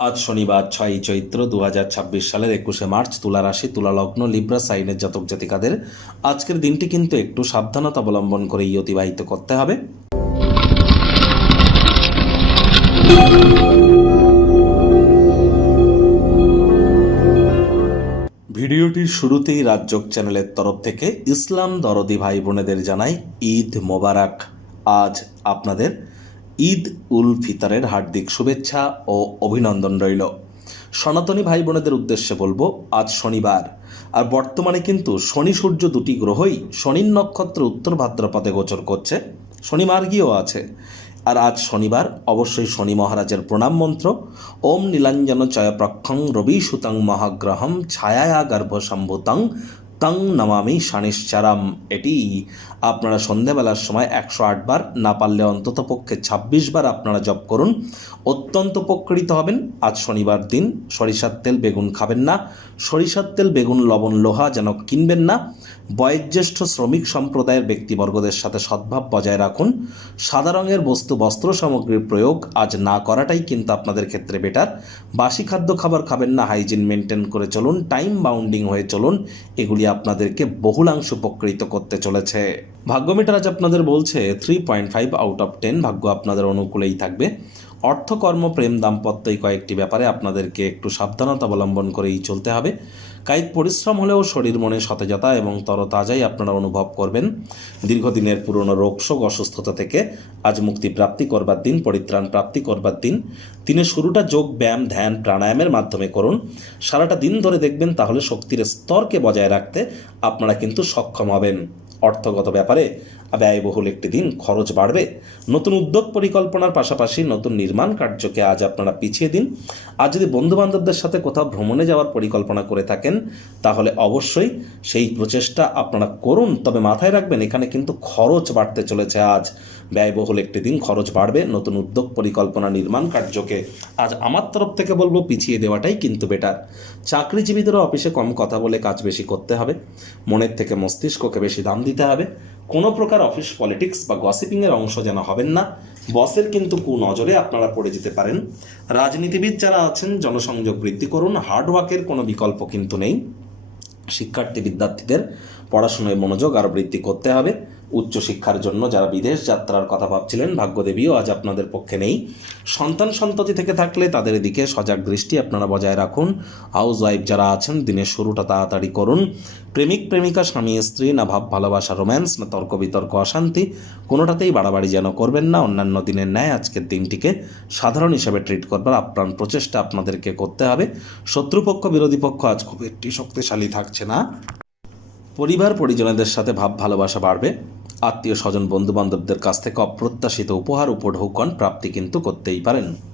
আজ শনিবার 6ই চৈত্র 2026 সালের 21শে মার্চ, তুলা রাশি, তুলা লগ্ন, লিব্রা সাইনের জাতক জাতিকাদের আজকের দিনটি কিন্তু একটু সাবধানতা অবলম্বন করেই অতিবাহিত করতে হবে। ভিডিওটির শুরুতেই রাজযোগ চ্যানেলের তরফ থেকে ইসলাম দরদি ভাই বোনেদের জানাই ঈদ মোবারক। আজ আপনাদের ঈদ উল ফিতরের হার্দিক শুভেচ্ছা ও অভিনন্দন রইল। সনাতনী ভাই বোনেদের উদ্দেশ্যে বলবো, আজ শনিবার, আর বর্তমানে কিন্তু শনি সূর্য দুটি গ্রহই শনির নক্ষত্র উত্তর ভাদ্রপদে গোচর করছে, শনি মার্গীয় আছে। আর আজ শনিবার, অবশ্যই শনি মহারাজের প্রণাম মন্ত্র ওম নীলাঞ্জন চয়প্রক্ষং রবি সুতং মহাগ্রহম ছায়া গর্ভসম্ভূতং তং নমামি শনিশ্চারাম, এটি আপনারা সন্ধেবেলার সময় 108 বার, না পারলে অন্তত পক্ষে 26 বার আপনারা জপ করুন, অত্যন্ত উপকৃত হবেন। আজ শনিবার দিন সরিষার তেল বেগুন খাবেন না, সরিষার তেল বেগুন লবণ লোহা যেন কিনবেন না। বয়োজ্যেষ্ঠ শ্রমিক সম্প্রদায়ের ব্যক্তিবর্গদের সাথে সদ্ভাব বজায় রাখুন। সাদা রঙের বস্ত্র সামগ্রীর প্রয়োগ আজ না করাটাই কিন্তু আপনাদের ক্ষেত্রে বেটার। বাসি খাদ্য খাবার খাবেন না, হাইজিন মেনটেন করে চলুন, টাইম বাউন্ডিং হয়ে চলুন, এগুলি আপনাদেরকে বহুলাংশ উপকৃত করতে চলেছে। ভাগ্য মিটার আজ আপনাদের বলছে 3.5 আউট অফ 10, ভাগ্য আপনাদের অনুকূলেই থাকবে। অর্থ, কর্ম, প্রেম, দাম্পত্য এই কয়েকটি ব্যাপারে আপনাদেরকে একটু সাবধানতা অবলম্বন করেই চলতে হবে। কায়িক পরিশ্রম হলেও শরীর মনে সতেজতা এবং তরতাজাই আপনারা অনুভব করবেন। দীর্ঘদিনের পুরনো রোগশোক অসুস্থতা থেকে আজ মুক্তি প্রাপ্তি করবার দিন, পরিত্রাণ প্রাপ্তি করবার দিন। দিনের শুরুটা যোগ ব্যায়াম, ধ্যান, প্রাণায়ামের মাধ্যমে করুন। সারাটা দিন ধরে দেখবেন তাহলে শক্তির স্তরকে বজায় রাখতে আপনারা কিন্তু সক্ষম হবেন। অর্থগত ব্যাপারে ব্যয়বহুল একটি দিন, খরচ বাড়বে। নতুন উদ্যোগ পরিকল্পনার পাশাপাশি নতুন নির্মাণ কার্যকে আজ আপনারা পিছিয়ে দিন। আজ যদি বন্ধুবান্ধবদের সাথে কোথাও ভ্রমণে যাওয়ার পরিকল্পনা করে থাকেন তাহলে অবশ্যই সেই প্রচেষ্টা আপনারা করুন, তবে মাথায় রাখবেন এখানে কিন্তু খরচ বাড়তে চলেছে। আজ ব্যয়বহুল একটি দিন, খরচ বাড়বে। নতুন উদ্যোগ পরিকল্পনা নির্মাণ কার্যকে আজ আমার তরফ থেকে বলবো পিছিয়ে দেওয়াটাই কিন্তু বেটার। চাকরিজীবীদেরও অফিসে কম কথা বলে কাজ বেশি করতে হবে, মনের থেকে মস্তিষ্ককে বেশি দাম দিতে হবে। কোনো প্রকার অফিস পলিটিক্স বা গসিপিংয়ের অংশ যেন হবেন না, বসের কিন্তু কুনজরে আপনারা পড়ে যেতে পারেন। রাজনীতিবিদ যারা আছেন জনসংযোগ বৃদ্ধি করুন, হার্ডওয়ার্কের কোনো বিকল্প কিন্তু নেই। শিক্ষার্থী বিদ্যার্থীদের পড়াশোনায় মনোযোগ আরও বৃদ্ধি করতে হবে। উচ্চশিক্ষার জন্য যারা বিদেশ যাত্রার কথা ভাবছিলেন, ভাগ্যদেবীও আজ আপনাদের পক্ষে নেই। সন্তান সন্ততি থেকে থাকলে তাদের দিকে সজাগ দৃষ্টি আপনারা বজায় রাখুন। হাউস ওয়াইফ যারা আছেন দিনের শুরুটা তাড়াতাড়ি করুন। প্রেমিক প্রেমিকা, স্বামী স্ত্রী, না ভাব ভালোবাসা রোম্যান্স, না তর্ক বিতর্ক অশান্তি, কোনোটাতেই বাড়াবাড়ি যেন করবেন না। অন্যান্য দিনের ন্যায় আজকের দিনটিকে সাধারণ হিসেবে ট্রিট করবার আপ্রাণ প্রচেষ্টা আপনাদেরকে করতে হবে। শত্রুপক্ষ বিরোধী পক্ষ আজ খুব একটি শক্তিশালী থাকছে না। পরিবার পরিজনদের সাথে ভাব ভালোবাসা বাড়বে। আত্মীয় স্বজন বন্ধুবান্ধবদের কাছ থেকে অপ্রত্যাশিত উপহার উপঢৌকন প্রাপ্তি কিন্তু করতেই পারেন।